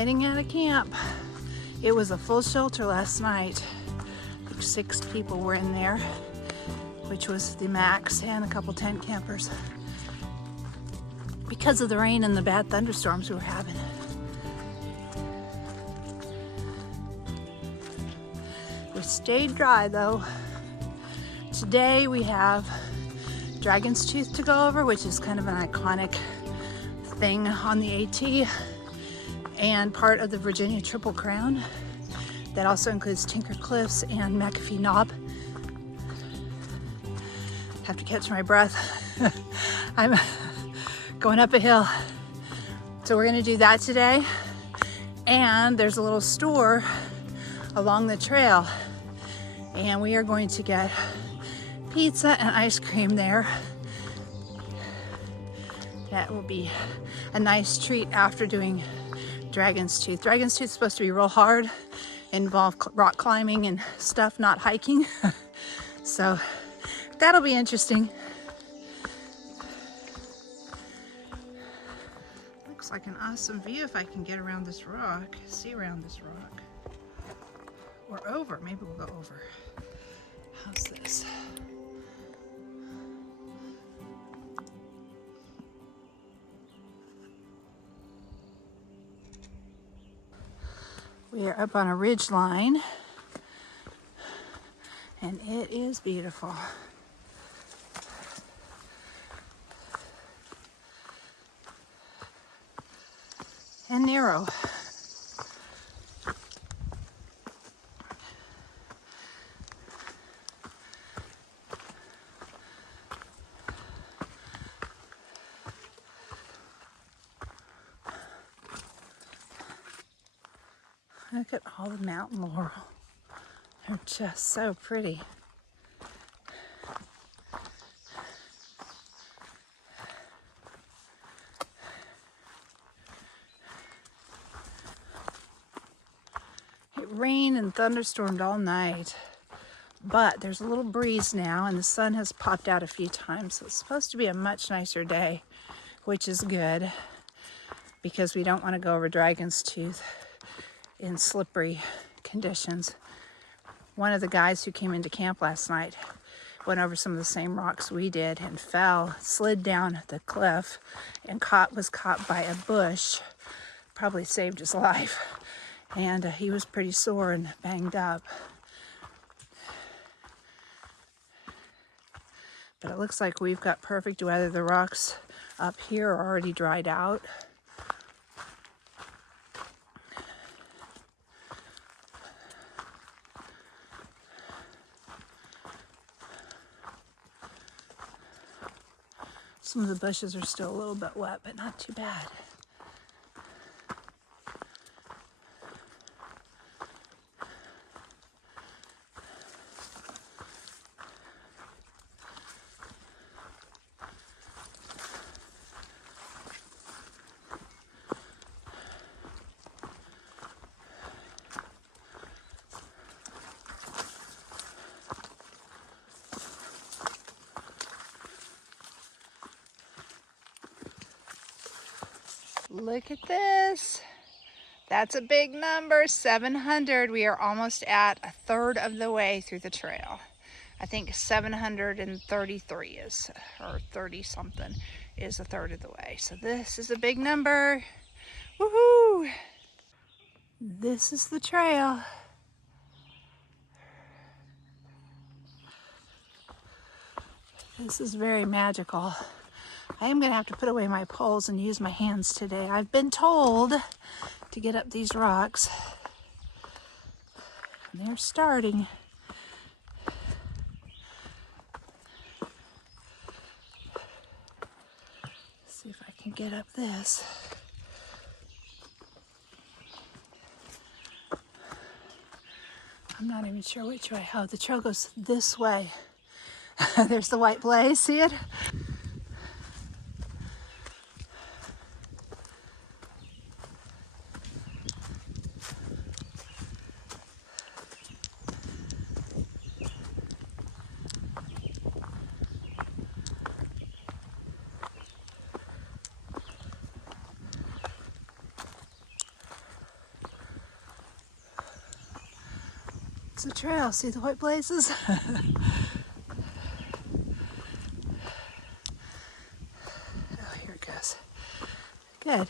heading out of camp. It was a full shelter last night. 6 people were in there, which was the max, and a couple tent campers because of the rain and the bad thunderstorms we were having. We stayed dry though. Today we have Dragon's Tooth to go over, which is kind of an iconic thing on the AT, and part of the Virginia Triple Crown. That also includes Tinker Cliffs and McAfee Knob. Have to catch my breath. I'm going up a hill. So we're gonna do that today. And there's a little store along the trail. And we are going to get pizza and ice cream there. That will be a nice treat after doing Dragon's Tooth. Dragon's Tooth is supposed to be real hard, involve rock climbing and stuff, not hiking. So that'll be interesting. Looks like an awesome view if I can get around this rock, see around this rock. Or over, maybe we'll go over. How's this? We are up on a ridge line, and it is beautiful. And narrow. Look at all the mountain laurel. They're just so pretty. It rained and thunderstormed all night, but there's a little breeze now and the sun has popped out a few times, so it's supposed to be a much nicer day, which is good because we don't want to go over Dragon's Tooth in slippery conditions. One of the guys who came into camp last night went over some of the same rocks we did and fell, slid down the cliff and was caught by a bush. Probably saved his life. And he was pretty sore and banged up. But it looks like we've got perfect weather. The rocks up here are already dried out. Some of the bushes are still a little bit wet, but not too bad. Look at this. That's a big number, 700. We are almost at a third of the way through the trail. I think 733 is, or 30 something, is a third of the way. So this is a big number. Woohoo! This is the trail. This is very magical. I am going to have to put away my poles and use my hands today. I've been told to get up these rocks. And they're starting. Let's see if I can get up this. I'm not even sure which way. Oh, the trail goes this way. There's the white blaze, see it? That's the trail. See the white blazes? Oh, here it goes. Good.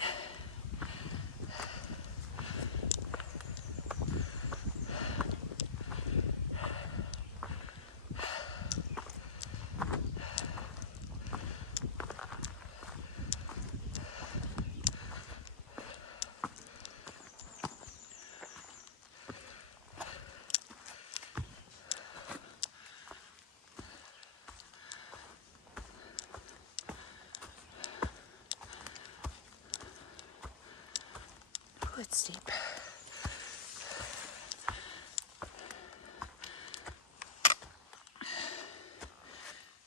Oh, it's steep.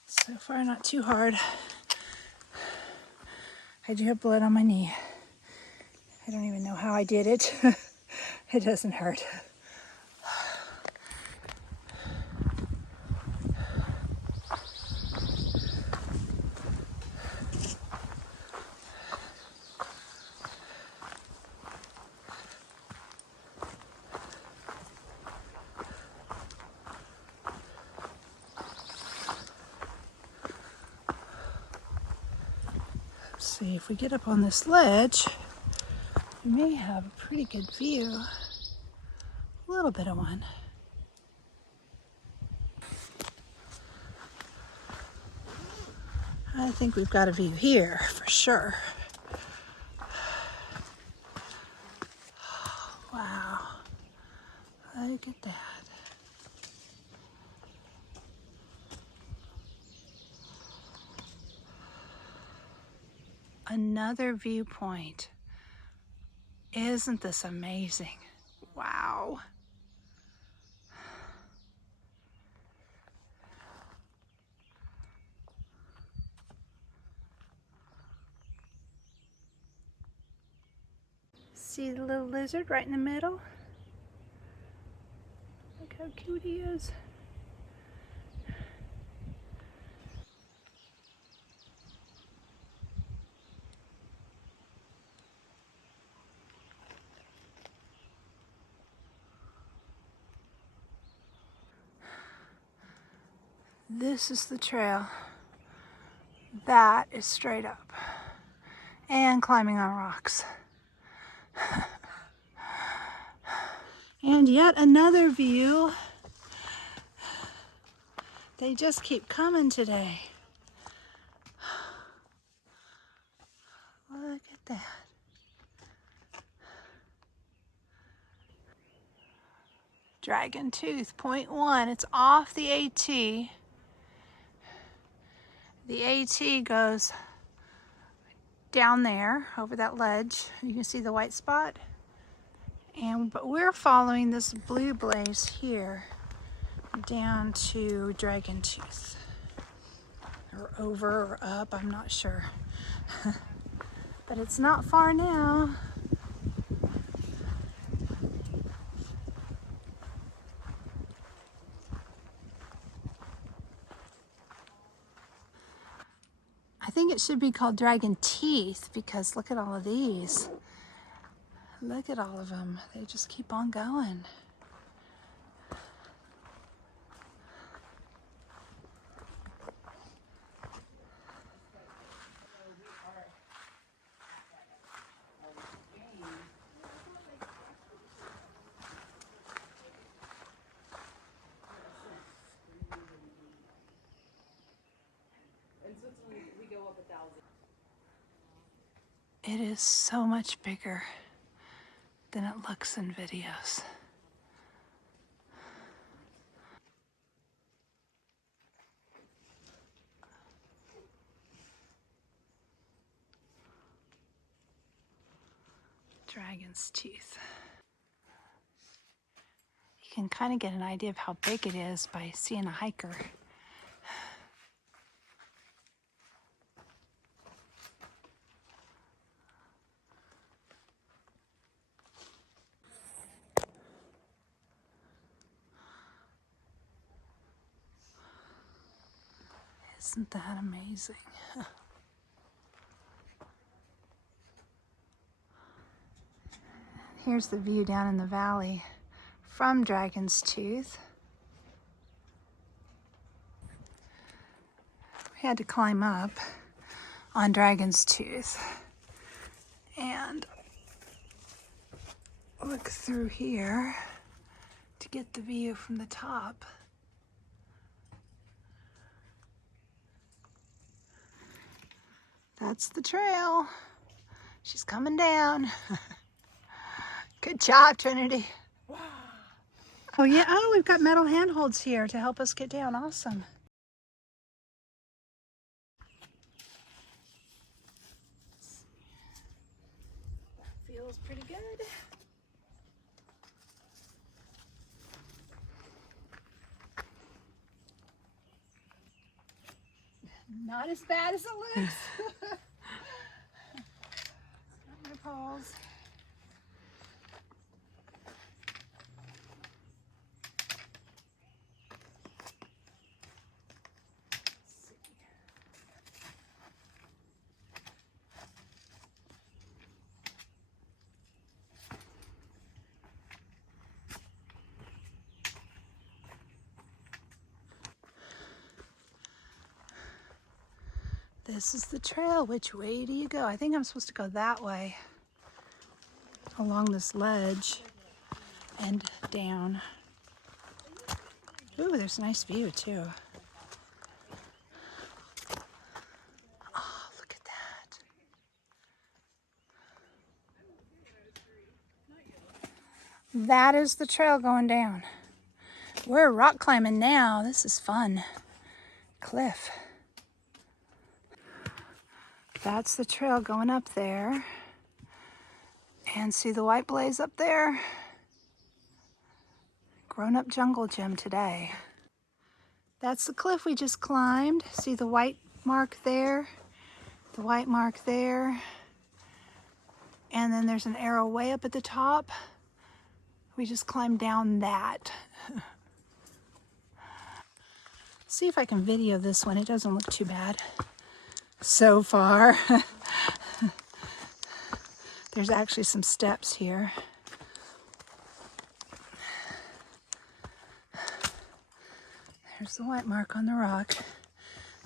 So far, not too hard. I do have blood on my knee. I don't even know how I did it. It doesn't hurt. Let's see, if we get up on this ledge, we may have a pretty good view. A little bit of one. I think we've got a view here for sure. Wow, look at that. Another viewpoint. Isn't this amazing? Wow. See the little lizard right in the middle? Look how cute he is. This is the trail. That is straight up. And climbing on rocks. And yet another view. They just keep coming today. Look at that. Dragon Tooth, point 1. It's off the AT. The AT goes down there over that ledge. You can see the white spot. But we're following this blue blaze here down to Dragon Tooth. Or over or up, I'm not sure. But it's not far now. I think it should be called Dragon Teeth because look at all of these. Look at all of them. They just keep on going. It is so much bigger than it looks in videos. Dragon's teeth. You can kind of get an idea of how big it is by seeing a hiker. Isn't that amazing? Here's the view down in the valley from Dragon's Tooth. We had to climb up on Dragon's Tooth and look through here to get the view from the top. That's the trail. She's coming down. Good job, Trinity. Wow. Oh yeah, oh, we've got metal handholds here to help us get down. Awesome. That feels pretty good. Not as bad as it looks. Not my paws. This is the trail. Which way do you go? I think I'm supposed to go that way along this ledge and down. Ooh, there's a nice view too. Oh, look at that. That is the trail going down. We're rock climbing now. This is fun. Cliff. That's the trail going up there. And see the white blaze up there? Grown-up jungle gym today. That's the cliff we just climbed. See the white mark there? The white mark there. And then there's an arrow way up at the top. We just climbed down that. See if I can video this one. It doesn't look too bad so far. There's actually some steps here. There's the white mark on the rock.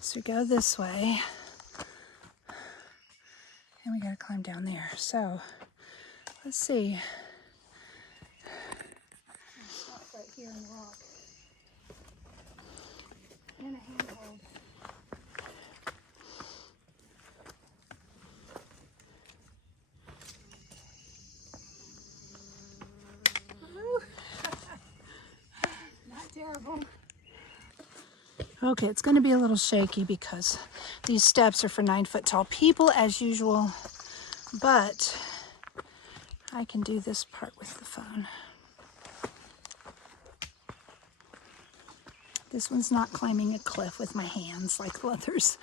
So we go this way. And we gotta climb down there. So, let's see. Stop right here in the rock. And a handhold. Not terrible. Okay, it's going to be a little shaky because these steps are for 9-foot tall people as usual, but I can do this part with the phone. This one's not climbing a cliff with my hands like the others.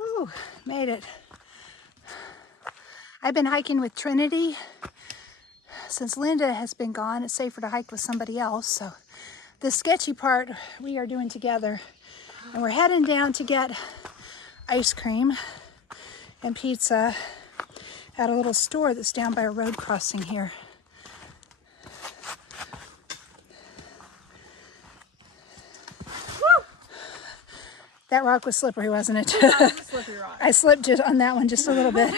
Ooh, made it. I've been hiking with Trinity. Since Linda has been gone, it's safer to hike with somebody else. So the sketchy part we are doing together. And we're heading down to get ice cream and pizza at a little store that's down by a road crossing here. Woo! That rock was slippery, wasn't it? That was a slippery rock. I slipped just on that one just a little bit.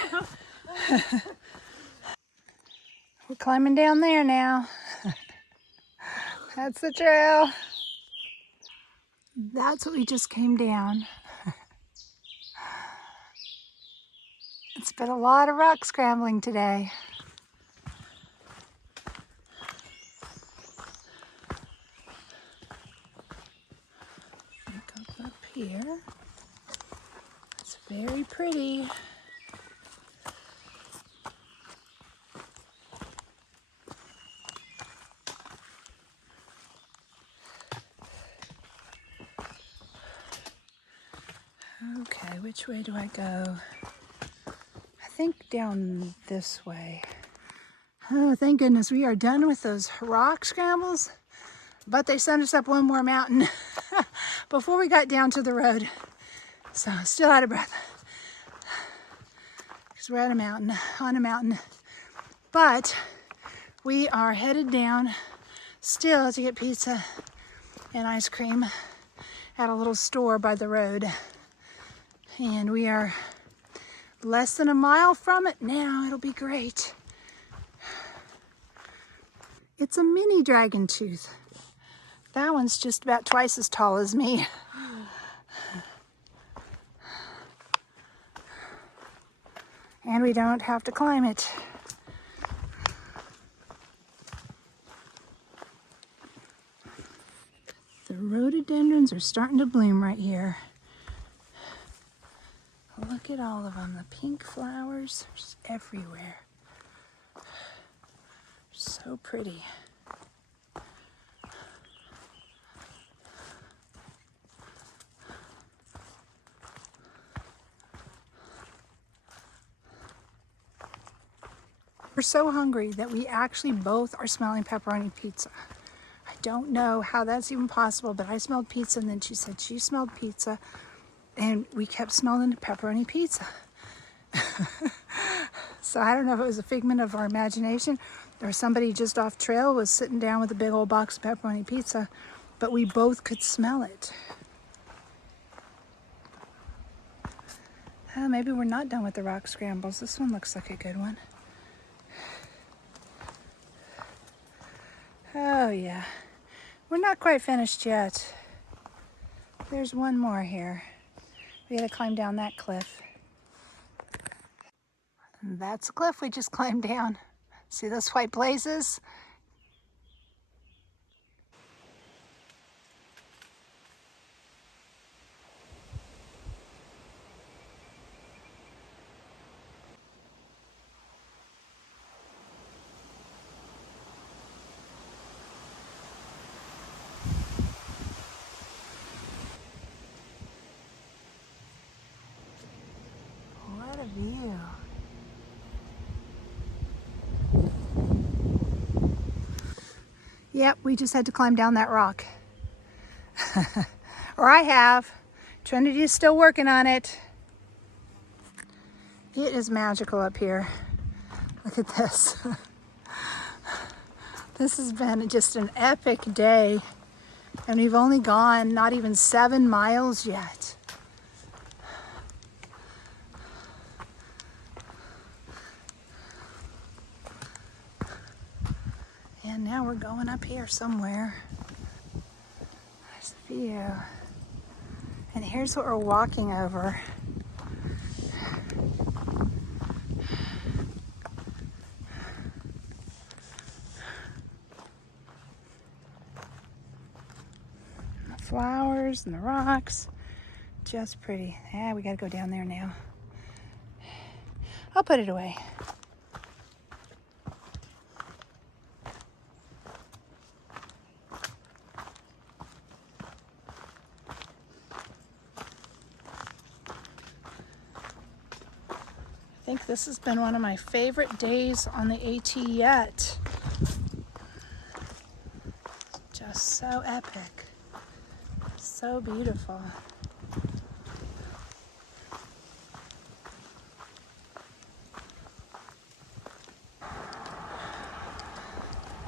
We're climbing down there now. That's the trail. That's what we just came down. It's been a lot of rock scrambling today. Look up here. It's very pretty. Okay, which way do I go? think down this way. Oh, thank goodness we are done with those rock scrambles. But they sent us up one more mountain before we got down to the road. So still out of breath. Because we're at a mountain, on a mountain. But we are headed down still to get pizza and ice cream at a little store by the road. And we are less than a mile from it now. It'll be great. It's a mini dragon tooth. That one's just about twice as tall as me. And we don't have to climb it. The rhododendrons are starting to bloom right here. Look at all of them. The pink flowers are just everywhere. So pretty. We're so hungry that we actually both are smelling pepperoni pizza. I don't know how that's even possible, but I smelled pizza and then she said she smelled pizza and we kept smelling pepperoni pizza. So I don't know if it was a figment of our imagination or somebody just off trail was sitting down with a big old box of pepperoni pizza, but we both could smell it. Maybe we're not done with the rock scrambles. This one looks like a good one. Oh yeah, we're not quite finished yet. There's one more here. We gotta climb down that cliff. And that's the cliff we just climbed down. See those white blazes? What a view. Yep, we just had to climb down that rock. Or I have. Trinity is still working on it. It is magical up here. Look at this. This has been just an epic day. And we've only gone not even 7 miles yet. And now we're going up here somewhere. There's the view. And here's what we're walking over. The flowers and the rocks. Just pretty. Yeah, we gotta go down there now. I'll put it away. I think this has been one of my favorite days on the AT yet. Just so epic. So beautiful.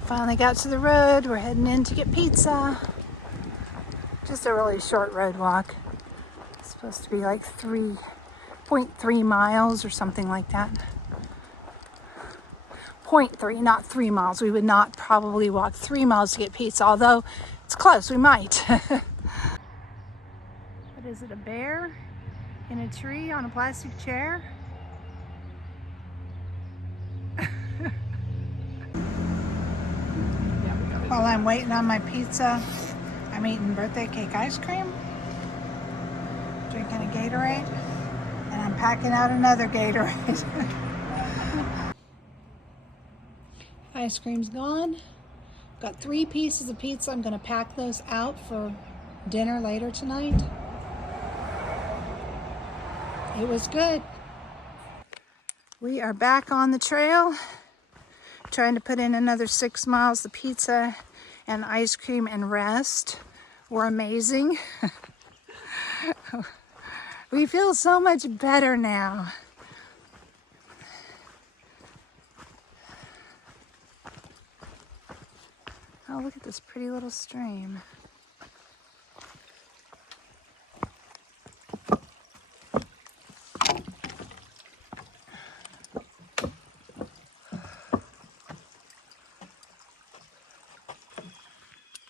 Finally got to the road. We're heading in to get pizza. Just a really short road walk. It's supposed to be like 3.3 miles or something like that. 0.3, not 3 miles. We would not probably walk 3 miles to get pizza, although it's close, we might. What is it, a bear in a tree on a plastic chair? While I'm waiting on my pizza, I'm eating birthday cake ice cream, drinking a Gatorade, and I'm packing out another Gatorade. Ice cream's gone. Got 3 pieces of pizza. I'm gonna pack those out for dinner later tonight. It was good. We are back on the trail, trying to put in another 6 miles. The pizza and ice cream and rest were amazing. We feel so much better now. Oh, look at this pretty little stream.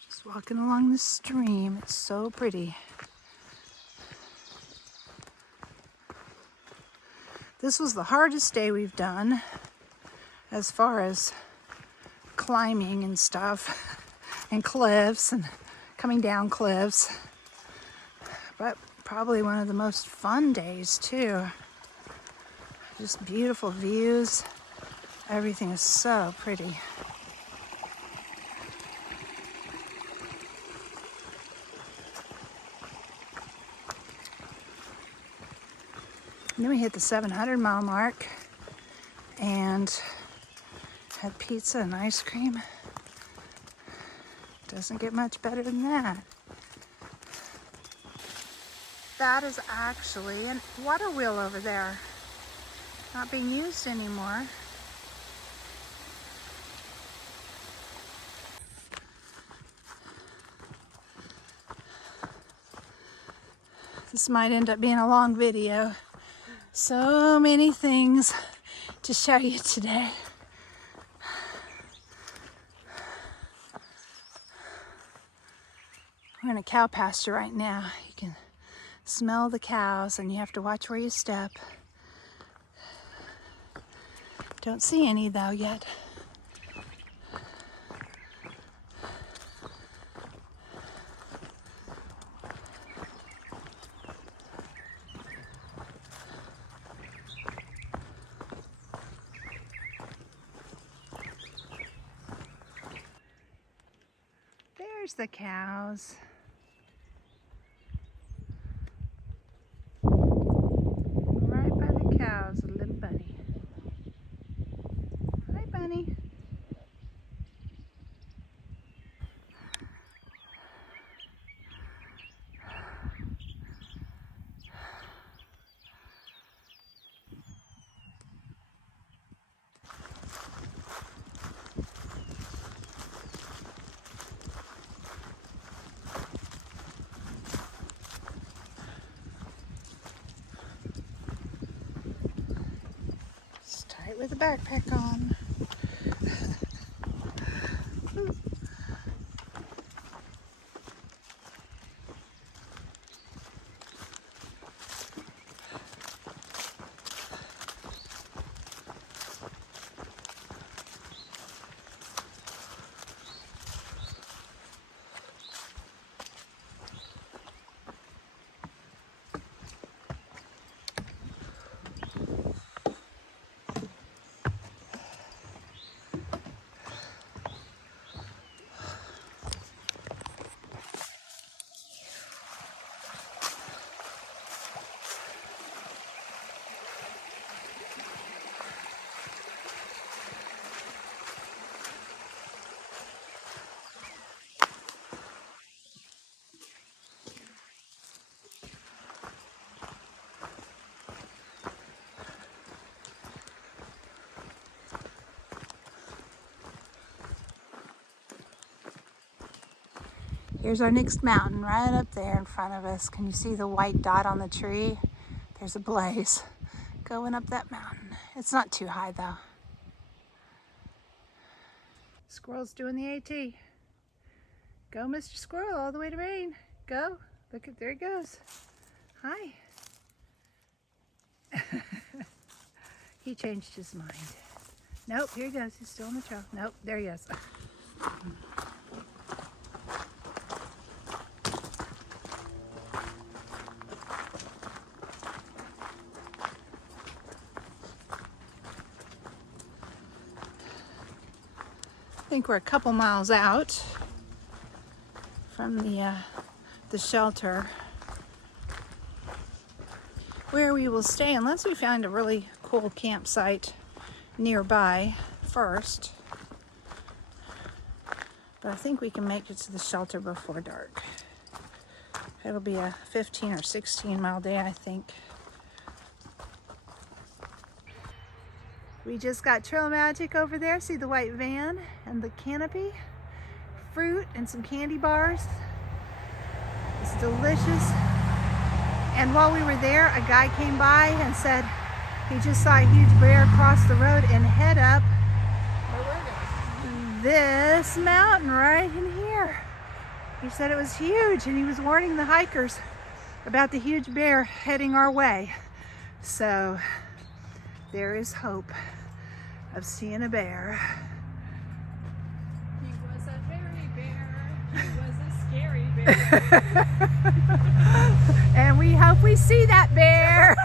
Just walking along the stream. It's so pretty. This was the hardest day we've done as far as climbing and stuff and cliffs and coming down cliffs, but probably one of the most fun days too. Just beautiful views. Everything is so pretty. And then we hit the 700-mile mark and had pizza and ice cream. Doesn't get much better than that. That is actually a water wheel over there. Not being used anymore. This might end up being a long video. So many things to show you today. We're in a cow pasture right now. You can smell the cows and you have to watch where you step. Don't see any though yet. There's the cows. Right by the cows, a little bunny. Hi, bunny. With a backpack on. Here's our next mountain right up there in front of us. Can you see the white dot on the tree? There's a blaze going up that mountain. It's not too high though. Squirrel's doing the AT. Go, Mr. Squirrel, all the way to Maine. Go. Look at, there he goes. Hi. He changed his mind. Nope, here he goes. He's still on the trail. Nope, there he is. I think we're a couple miles out from the shelter where we will stay unless we find a really cool campsite nearby first. But I think we can make it to the shelter before dark. It'll be a 15 or 16 mile day, I think. We just got trail magic over there. See the white van and the canopy? Fruit and some candy bars. It's delicious. And while we were there, a guy came by and said he just saw a huge bear cross the road and head up this mountain right in here. He said it was huge, and he was warning the hikers about the huge bear heading our way. So there is hope of seeing a bear. He was a very bear. He was a scary bear. And we hope we see that bear.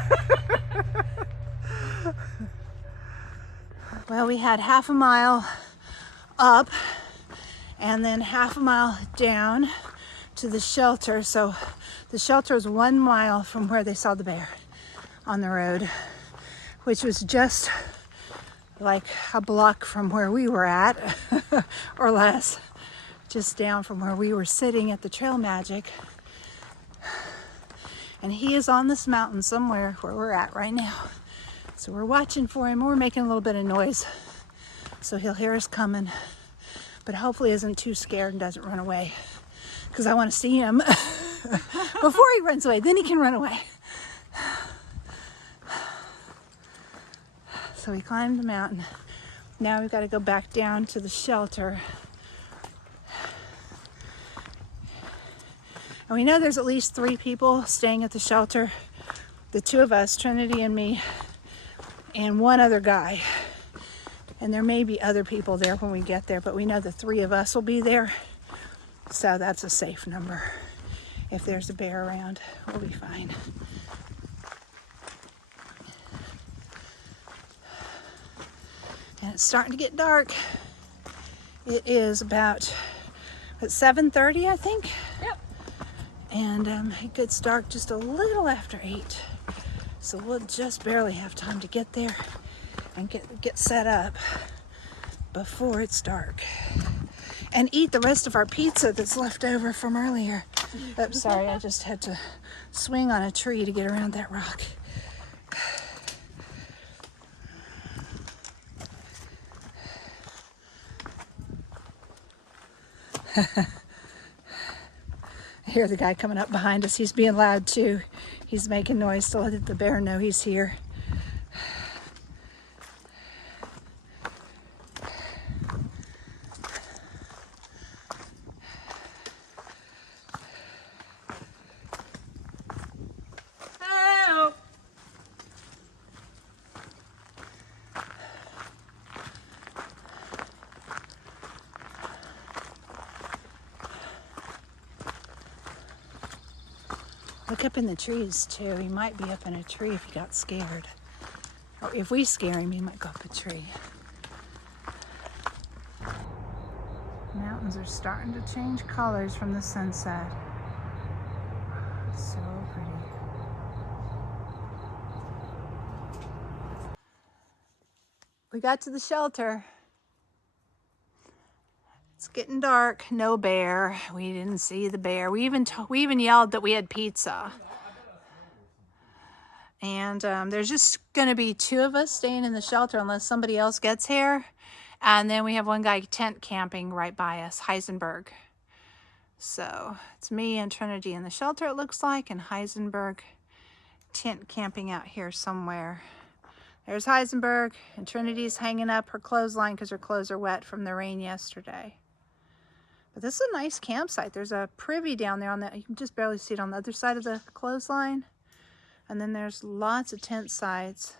Well, we had half a mile up and then half a mile down to the shelter. So the shelter is 1 mile from where they saw the bear on the road, which was just like a block from where we were at, or less, just down from where we were sitting at the Trail Magic. And he is on this mountain somewhere where we're at right now. So we're watching for him. We're making a little bit of noise, so he'll hear us coming, but hopefully isn't too scared and doesn't run away, because I want to see him before he runs away. Then he can run away. So we climbed the mountain. Now we've got to go back down to the shelter. And we know there's at least 3 people staying at the shelter. The 2 of us, Trinity and me, and 1 other guy. And there may be other people there when we get there, but we know the 3 of us will be there. So that's a safe number. If there's a bear around, we'll be fine. And it's starting to get dark. It is about 7:30, I think. Yep. And it gets dark just a little after 8. So we'll just barely have time to get there and get set up before it's dark. And eat the rest of our pizza that's left over from earlier. Oops, sorry, I just had to swing on a tree to get around that rock. I hear the guy coming up behind us. He's being loud too. He's making noise to let the bear know he's here. Help! Look up in the trees too. He might be up in a tree if he got scared. Or if we scare him, he might go up a tree. Mountains are starting to change colors from the sunset. So pretty. We got to the shelter. It's getting dark. No bear. We didn't see the bear. We even yelled that we had pizza. And there's just going to be 2 of us staying in the shelter unless somebody else gets here. And then we have 1 guy tent camping right by us, Heisenberg. So it's me and Trinity in the shelter, it looks like, and Heisenberg tent camping out here somewhere. There's Heisenberg, and Trinity's hanging up her clothesline because her clothes are wet from the rain yesterday. But this is a nice campsite. There's a privy down there on that. You can just barely see it on the other side of the clothesline. And then there's lots of tent sites